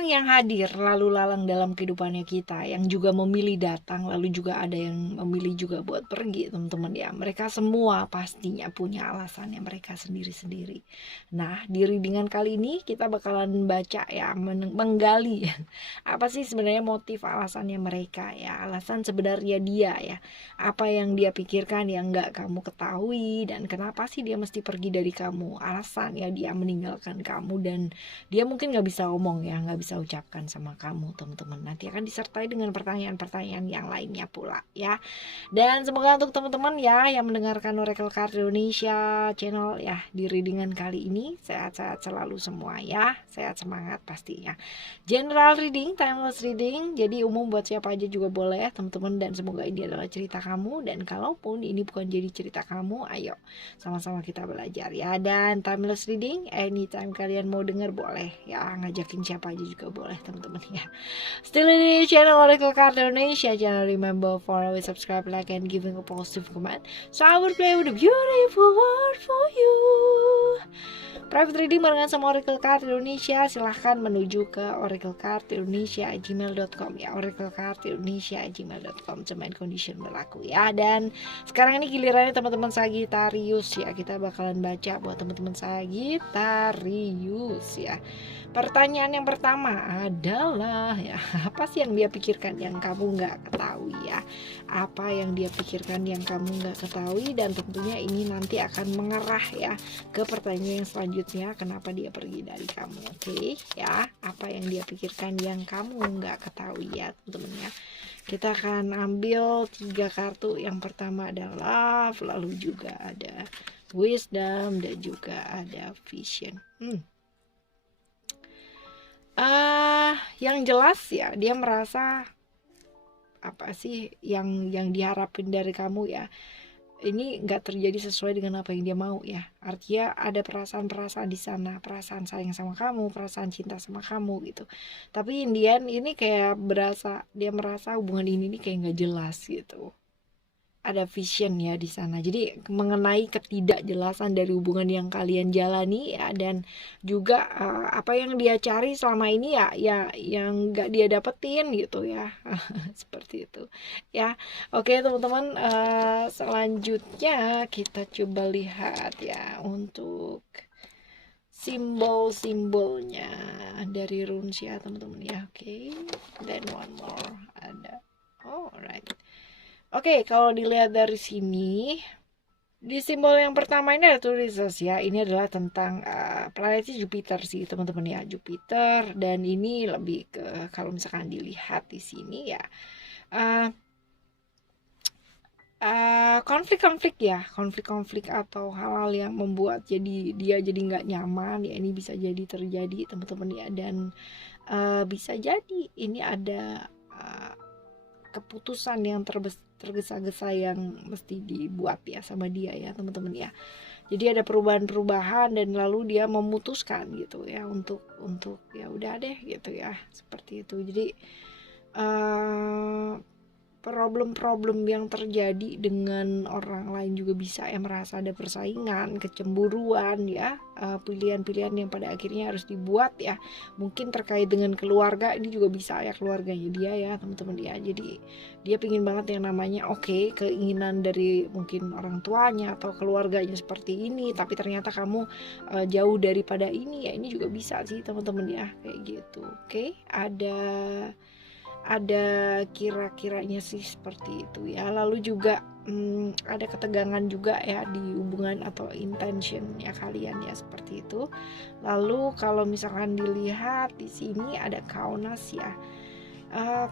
orang yang hadir lalu lalang dalam kehidupannya kita, yang juga memilih datang, lalu juga ada yang memilih juga buat pergi, teman-teman ya. Mereka semua pastinya punya alasannya mereka sendiri-sendiri. Nah, di readingan kali ini kita bakalan baca ya, menggali apa sih sebenarnya motif alasannya mereka ya, alasan sebenarnya dia ya. Apa yang dia pikirkan yang nggak kamu ketahui, dan kenapa sih dia mesti pergi dari kamu, alasan ya dia meninggalkan kamu, dan dia mungkin nggak bisa omong ya, nggak bisa ucapkan sama kamu, teman-teman. Nanti akan disertai dengan pertanyaan-pertanyaan yang lainnya pula ya. Dan semoga untuk teman-teman ya yang mendengarkan Oracle Card Indonesia channel ya, di readingan kali ini sehat-sehat selalu semua ya, sehat semangat pastinya. General reading, timeless reading, jadi umum buat siapa aja juga boleh teman-teman, dan semoga ini adalah cerita kamu, dan kalaupun ini bukan jadi cerita kamu, ayo sama-sama kita belajar ya. Dan timeless reading anytime kalian mau denger boleh ya, ngajakin siapa aja juga boleh teman-teman ya. Still in the channel Oracle Card Indonesia channel, remember for always subscribe, like, and giving a positive comment, so I will play with a beautiful word for you. Private reading barengan sama Oracle Card Indonesia, silahkan menuju ke oraclecardindonesia@gmail.com ya, oraclecardindonesia@gmail.com, terms and condition berlaku ya. Dan sekarang ini gilirannya teman-teman Sagittarius ya, kita bakalan baca buat teman-teman Sagittarius ya. Pertanyaan yang pertama adalah ya, apa sih yang dia pikirkan yang kamu nggak ketahui ya? Apa yang dia pikirkan yang kamu nggak ketahui, dan tentunya ini nanti akan mengarah ya ke pertanyaan yang selanjutnya, kenapa dia pergi dari kamu. Oke ya, apa yang dia pikirkan yang kamu nggak ketahui ya teman-teman ya. Kita akan ambil 3 kartu. Yang pertama adalah love, lalu juga ada wisdom, dan juga ada vision. Yang jelas ya, dia merasa apa sih yang diharapin dari kamu ya, ini nggak terjadi sesuai dengan apa yang dia mau ya. Artinya ada perasaan-perasaan di sana, perasaan sayang sama kamu, perasaan cinta sama kamu gitu. Tapi Indian ini kayak dia merasa hubungan ini kayak nggak jelas gitu. Ada vision ya di sana. Jadi mengenai ketidakjelasan dari hubungan yang kalian jalani ya, dan juga apa yang dia cari selama ini ya yang nggak dia dapetin gitu ya. Seperti itu ya. Oke teman-teman, selanjutnya kita coba lihat ya untuk simbol-simbolnya dari runes ya teman-teman ya. Oke, then one more ada. Alright. Oke, kalau dilihat dari sini, di simbol yang pertama ini ada tulisan ya. Ini adalah tentang planetnya Jupiter sih teman-teman ya, Jupiter. Dan ini lebih ke, kalau misalkan dilihat di sini ya, konflik-konflik ya, konflik-konflik atau hal-hal yang membuat dia jadi nggak nyaman ya, ini bisa jadi terjadi teman-teman ya. Dan bisa jadi ini ada keputusan yang tergesa-gesa yang mesti dibuat ya sama dia ya teman-teman ya. Jadi ada perubahan-perubahan, dan lalu dia memutuskan gitu ya untuk ya udah deh gitu ya, seperti itu. Jadi problem-problem yang terjadi dengan orang lain juga bisa ya, merasa ada persaingan, kecemburuan ya, pilihan-pilihan yang pada akhirnya harus dibuat ya, mungkin terkait dengan keluarga, ini juga bisa ya, keluarganya dia ya teman-teman ya. Jadi dia pingin banget yang namanya keinginan dari mungkin orang tuanya atau keluarganya seperti ini, tapi ternyata kamu jauh daripada ini ya, ini juga bisa sih teman-teman ya, kayak gitu. Oke, ada kira-kiranya sih seperti itu ya. Lalu juga ada ketegangan juga ya di hubungan atau intention ya kalian ya, seperti itu. Lalu kalau misalkan dilihat di sini ada Kaunas ya.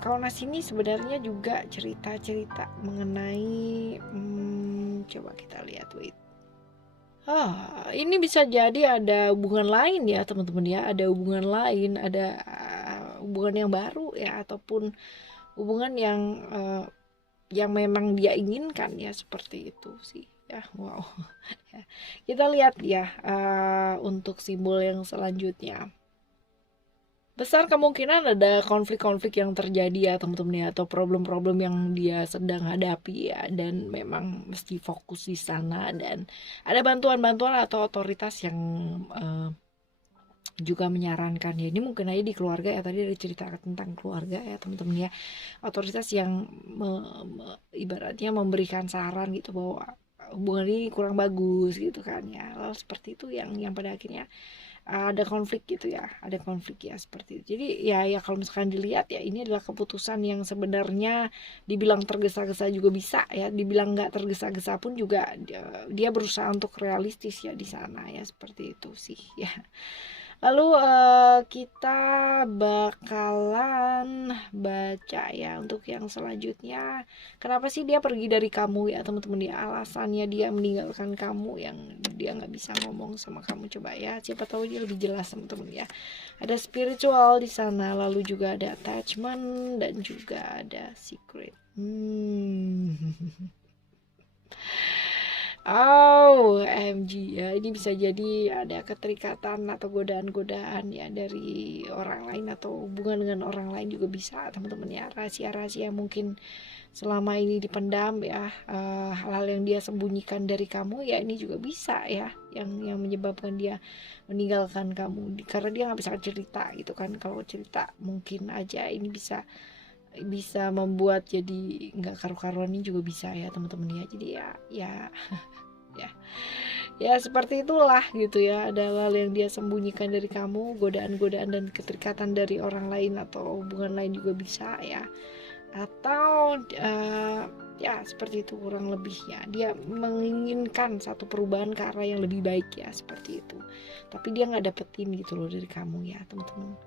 Kaunas ini sebenarnya juga cerita-cerita mengenai coba kita lihat, wait. Ini bisa jadi ada hubungan lain ya teman-teman ya, ada hubungan lain, ada hubungan yang baru ya, ataupun hubungan yang memang dia inginkan ya, seperti itu sih ya. Wow. Kita lihat ya untuk simbol yang selanjutnya. Besar kemungkinan ada konflik-konflik yang terjadi ya teman-teman ya, atau problem-problem yang dia sedang hadapi ya, dan memang mesti fokus di sana, dan ada bantuan-bantuan atau otoritas yang juga menyarankan ya, ini mungkin aja di keluarga ya, tadi ada cerita tentang keluarga ya teman-teman ya, otoritas yang ibaratnya memberikan saran gitu bahwa hubungan ini kurang bagus gitu kan ya, lalu seperti itu yang pada akhirnya ada konflik gitu ya, ada konflik ya seperti itu. Jadi ya kalau misalkan dilihat ya, ini adalah keputusan yang sebenarnya dibilang tergesa-gesa juga bisa ya, dibilang nggak tergesa-gesa pun juga dia berusaha untuk realistis ya di sana ya, seperti itu sih ya. Lalu kita bakalan baca ya untuk yang selanjutnya. Kenapa sih dia pergi dari kamu ya teman-teman ya? Alasannya dia meninggalkan kamu yang dia nggak bisa ngomong sama kamu, coba ya. Siapa tahu dia lebih jelas teman-teman ya. Ada spiritual di sana, lalu juga ada attachment dan juga ada secret. Oh, MG ya, ini bisa jadi ada keterikatan atau godaan-godaan ya dari orang lain atau hubungan dengan orang lain juga bisa teman-teman ya, rahasia-rahasia yang mungkin selama ini dipendam ya, hal-hal yang dia sembunyikan dari kamu ya, ini juga bisa ya, yang menyebabkan dia meninggalkan kamu karena dia nggak bisa cerita gitu kan. Kalau cerita mungkin aja ini bisa membuat jadi nggak karu-karuan, ini juga bisa ya teman-teman ya. Jadi ya ya seperti itulah gitu ya, ada hal yang dia sembunyikan dari kamu, godaan-godaan dan keterikatan dari orang lain atau hubungan lain juga bisa ya, atau ya seperti itu kurang lebihnya. Dia menginginkan satu perubahan ke arah yang lebih baik ya, seperti itu, tapi dia nggak dapetin gitu loh dari kamu ya teman-teman.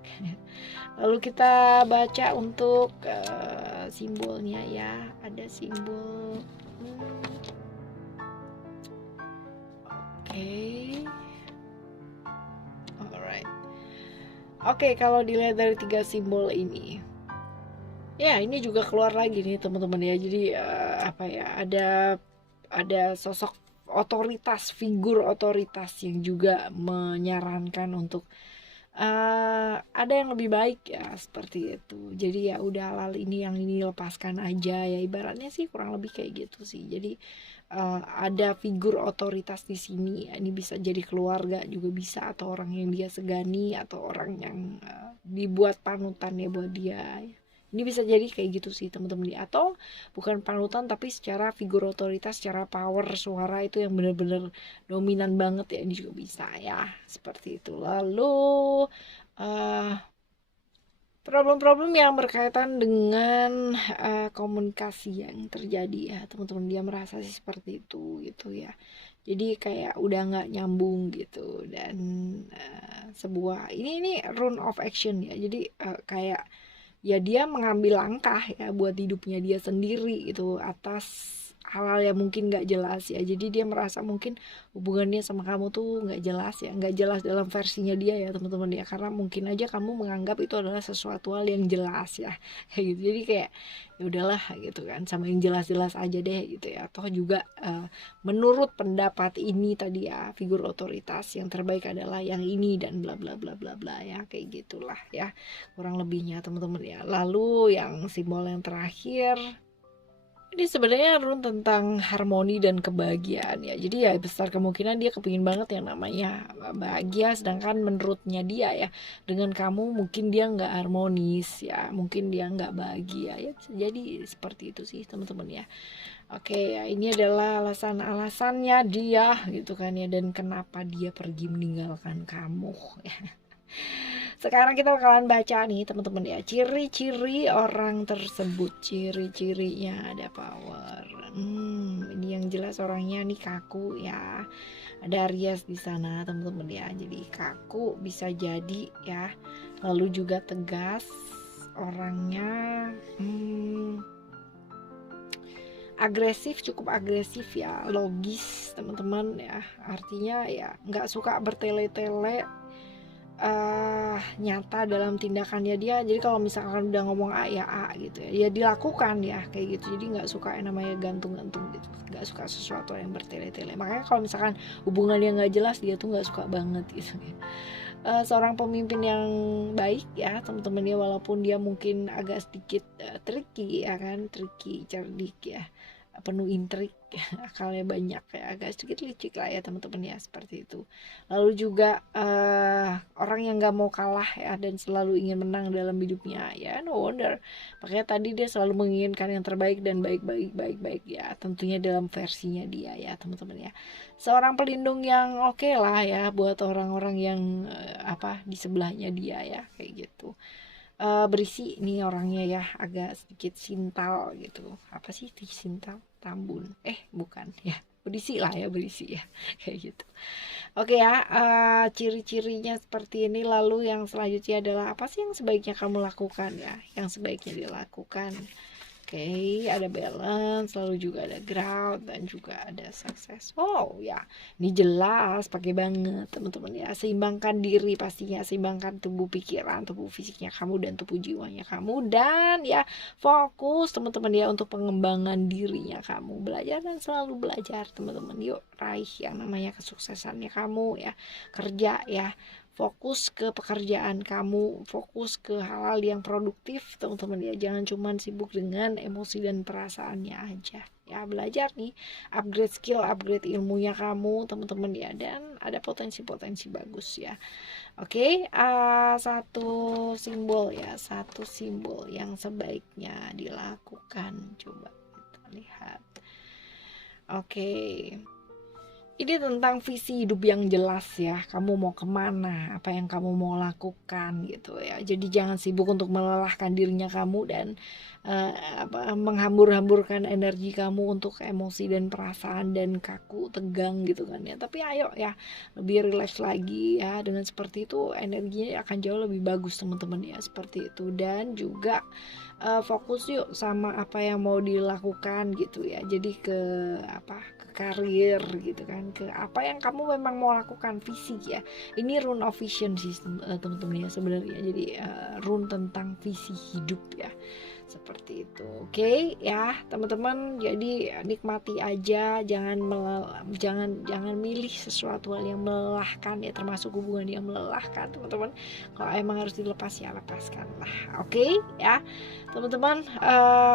Lalu kita baca untuk simbolnya ya, ada simbol alright. Oke, kalau dilihat dari 3 simbol ini, ya ini juga keluar lagi nih teman-teman ya. Jadi apa ya, ada sosok otoritas, figur otoritas yang juga menyarankan untuk ada yang lebih baik ya, seperti itu. Jadi ya udah, hal ini yang ini lepaskan aja ya, ibaratnya sih kurang lebih kayak gitu sih. Jadi ada figur otoritas di sini ya. Ini bisa jadi keluarga juga bisa, atau orang yang dia segani, atau orang yang dibuat panutan ya buat dia ya. Ini bisa jadi kayak gitu sih teman-teman, atau bukan panutan tapi secara figur otoritas, secara power suara itu yang benar-benar dominan banget ya, ini juga bisa ya, seperti itu. Lalu problem-problem yang berkaitan dengan komunikasi yang terjadi ya teman-teman, dia merasa sih seperti itu gitu ya. Jadi kayak udah nggak nyambung gitu, dan sebuah ini rune of action ya. Jadi kayak ya dia mengambil langkah ya buat hidupnya dia sendiri gitu, atas hal-hal yang mungkin nggak jelas ya. Jadi dia merasa mungkin hubungannya sama kamu tuh nggak jelas ya, nggak jelas dalam versinya dia ya teman-teman ya, karena mungkin aja kamu menganggap itu adalah sesuatu hal yang jelas ya, kayak gitu. Jadi kayak ya udahlah gitu kan, sama yang jelas-jelas aja deh gitu ya. Toh juga menurut pendapat ini tadi ya, figur otoritas yang terbaik adalah yang ini dan bla bla bla bla bla ya, kayak gitulah ya kurang lebihnya teman-teman ya. Lalu yang simbol yang terakhir, ini sebenarnya rune tentang harmoni dan kebahagiaan ya. Jadi ya besar kemungkinan dia kepingin banget yang namanya bahagia, sedangkan menurutnya dia ya, dengan kamu mungkin dia nggak harmonis ya, mungkin dia nggak bahagia ya, bisa jadi seperti itu sih teman-teman ya. Oke ya, ini adalah alasan-alasannya dia gitu kan ya, dan kenapa dia pergi meninggalkan kamu ya. Sekarang kita bakalan baca nih teman-teman ya, ciri-ciri orang tersebut. Ciri-cirinya ada power. Ini yang jelas orangnya nih kaku ya. Ada Aries di sana teman-teman ya. Jadi kaku bisa jadi ya. Lalu juga tegas orangnya. Agresif, cukup agresif ya. Logis teman-teman ya. Artinya ya nggak suka bertele-tele, nyata dalam tindakannya dia. Jadi kalau misalkan udah ngomong A ya A gitu ya, ya dilakukan ya kayak gitu. Jadi nggak suka yang namanya gantung-gantung gitu, nggak suka sesuatu yang bertele-tele. Makanya kalau misalkan hubungan yang nggak jelas, dia tuh nggak suka banget gitu ya. Seorang pemimpin yang baik ya teman-teman ya, walaupun dia mungkin agak sedikit tricky ya kan, tricky, cerdik ya, penuh intrik, akalnya banyak ya, agak sedikit licik lah ya teman-teman ya, seperti itu. Lalu juga orang yang nggak mau kalah ya dan selalu ingin menang dalam hidupnya ya, no wonder. Makanya tadi dia selalu menginginkan yang terbaik dan baik-baik ya, tentunya dalam versinya dia ya teman-teman ya. Seorang pelindung yang oke lah ya buat orang-orang yang di sebelahnya dia ya, kayak gitu. Berisi nih orangnya ya, agak sedikit sintal gitu. Apa sih sintal? Tambun. Bukan ya. Berisi lah ya, berisi ya. Kayak gitu. Oke ya, ciri-cirinya seperti ini. Lalu yang selanjutnya adalah apa sih yang sebaiknya kamu lakukan ya? Yang sebaiknya dilakukan. Oke, ada balance, lalu juga ada ground dan juga ada success. Oh ya, ini jelas pakai banget teman-teman ya. Seimbangkan diri pastinya, seimbangkan tubuh pikiran, tubuh fisiknya kamu dan tubuh jiwanya kamu, dan ya fokus teman-teman ya untuk pengembangan dirinya kamu. Belajar dan selalu belajar teman-teman. Yuk raih yang namanya kesuksesannya kamu ya. Kerja ya. Fokus ke pekerjaan kamu, fokus ke hal-hal yang produktif teman-teman ya, jangan cuma sibuk dengan emosi dan perasaannya aja ya. Belajar nih, upgrade skill, upgrade ilmunya kamu teman-teman ya, dan ada potensi-potensi bagus ya. Oke, satu simbol yang sebaiknya dilakukan, coba kita lihat. Oke, ini tentang visi hidup yang jelas ya. Kamu mau kemana, apa yang kamu mau lakukan gitu ya. Jadi jangan sibuk untuk melelahkan dirinya kamu dan menghambur-hamburkan energi kamu untuk emosi dan perasaan dan kaku, tegang gitu kan ya. Tapi ayo ya, lebih relax lagi ya. Dengan seperti itu energinya akan jauh lebih bagus teman-teman ya, seperti itu. Dan juga fokus yuk sama apa yang mau dilakukan gitu ya. Jadi ke karir gitu kan, ke apa yang kamu memang mau lakukan, visi ya. Ini rune of vision sih teman-teman ya sebenarnya. Jadi rune tentang visi hidup ya, seperti itu. Oke ya teman-teman, jadi nikmati aja, jangan milih sesuatu hal yang melelahkan ya, termasuk hubungan yang melelahkan teman-teman. Kalau emang harus dilepas ya lepaskan lah. Oke ya teman-teman,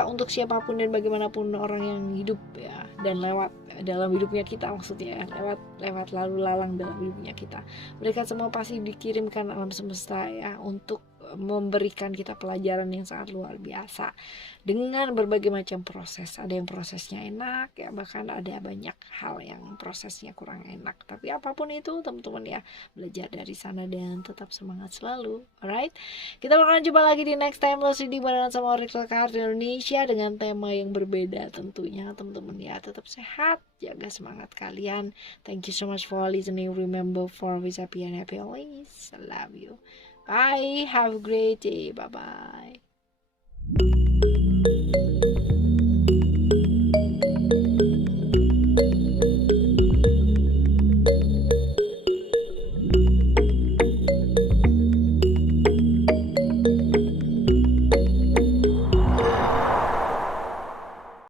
untuk siapapun dan bagaimanapun orang yang hidup ya dan lewat dalam hidupnya kita, maksudnya lewat lalu lalang dalam hidupnya kita, mereka semua pasti dikirimkan alam semesta ya untuk memberikan kita pelajaran yang sangat luar biasa dengan berbagai macam proses. Ada yang prosesnya enak ya, bahkan ada banyak hal yang prosesnya kurang enak, tapi apapun itu teman-teman ya, belajar dari sana dan tetap semangat selalu. Alright, kita bakalan jumpa lagi di next time Lost di barengan sama Oracle Card Indonesia dengan tema yang berbeda tentunya teman-teman ya. Tetap sehat, jaga semangat kalian. Thank you so much for listening. Remember, for always happy and happy always. I love you. Bye. Have a great day. Bye-bye.